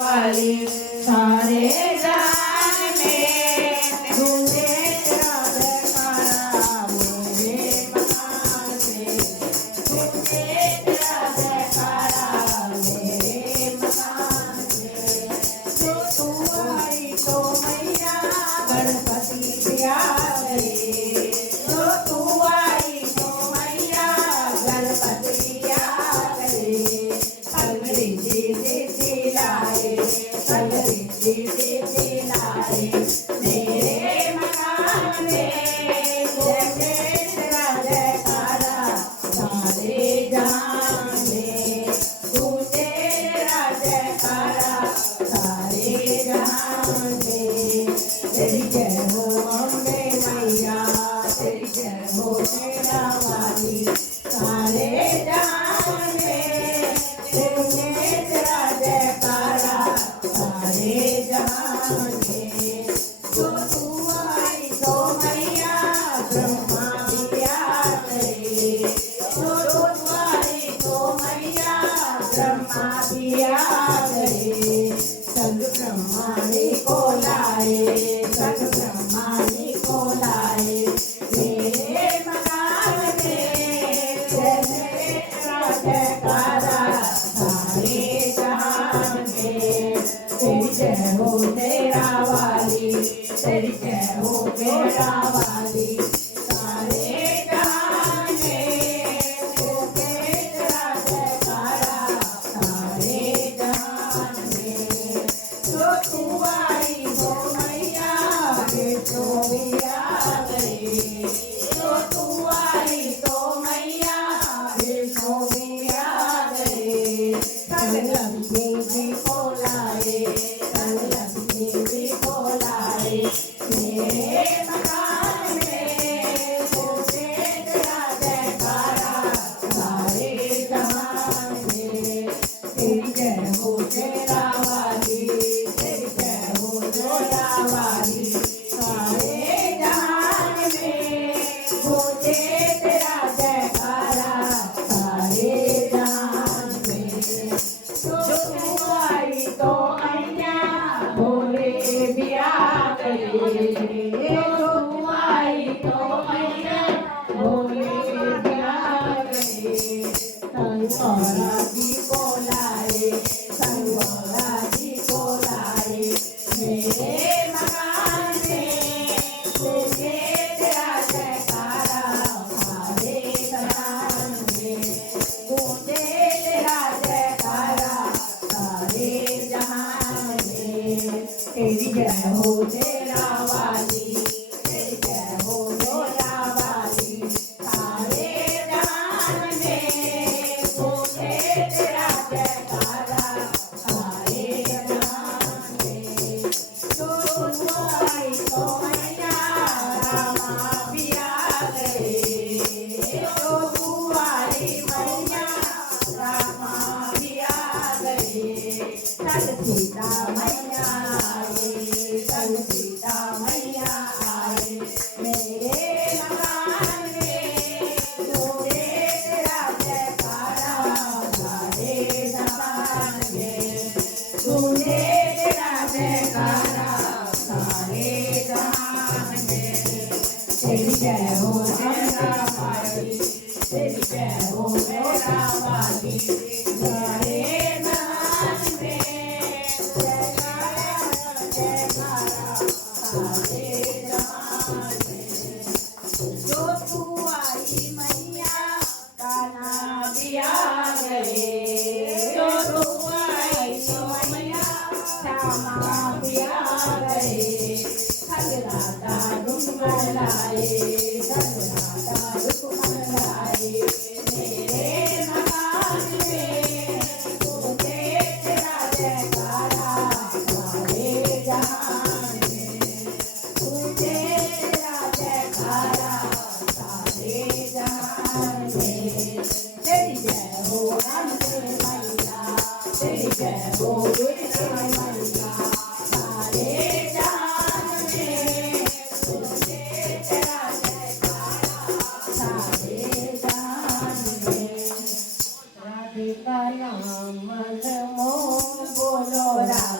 वाली सारे जान में तुझे तेरा जयकारा मेरे मकान में तुझे तेरा जयकारा मेरे मकान में जो तू आई तो मैया गणपति प्या गए जो तू आई तो मैया गणपति प्या गए पगड़ी जी लाए पगड़ी जी लाए मेरे मकान में जैसे तेरा जयकारा सारे जहां में तुझे तेरा जयकारा सारे जहां में तेरी जय हो अम्बे मैया तेरी जय हो तेरा वाली सारे जहां में तुझे तेरा जयकारा सारे जहां में जो तू आई तो मैया ब्रह्मा भी आ गए जो तू आई तो मैया ब्रह्मा भी आ गए संग ब्रह्माणी को लाए संग ब्रह्माणी को लाए मेरे मकान में जैसे तेरा जयकारा सारे जहां में तेरी जय हो तेरा वाली तेरी जय हो तेरा वाली सारे जहां में तुझे तेरा जयकारा सारे जहां में जो तू आई हो मैया बेटो भी आ गए जो तू आई तो मैया बेटो भी आ गए संग लक्ष्मी जी को लाए संग लक्ष्मी जी को लाए मेरे मकान में तुझे तेरा जयकारा सारे जहां में तेरी जय हो तेरा वाली तेरी जय हो तेरा वाली सारे जहां में तुझे तेरा जयकारा सारे जहां में जो तू आई तो मैया भोले भी आ गए जो तू आई तो मैया भोले भी आ गए संगौरा जी को लाए संगौरा जी को लाए मेरे मकान में तुझे तेरा जयकारा सारे जहां में तुझे तेरा जयकारा सारे जहां में तेरी जय हो तेरा वाली तेरी जय हो तेरा वाली सारे जहां में तुझे तेरा जयकारा सारे जहां में जो तू आई तो मैया रामा भी आ गए जो तू आई मैया रामा भी आ गए संग सीता मैया आए संग सीता मैया आए मेरे मकान में तुझे तेरा जयकारा सारे जहां में तुझे तेरा जयकारा सारे जहां में तेरी जय हो तेरा वाली तेरी जय हो तेरा वाली सारे जहां में जयकारा जयकारा सारे जहां में जो तू आई मैया कान्हा भी आ गए जो तू आई तो मैया श्यामा भी आ गए खगराता रुक्मण लाए खगराता रुक्मण लाए मेरे मकान में तुझे तेरा जयकारा सारे जहां में तुझे तेरा जयकारा सारे जहां में तेरी जय हो अम्बे मैया तेरी जय हो दुर्गे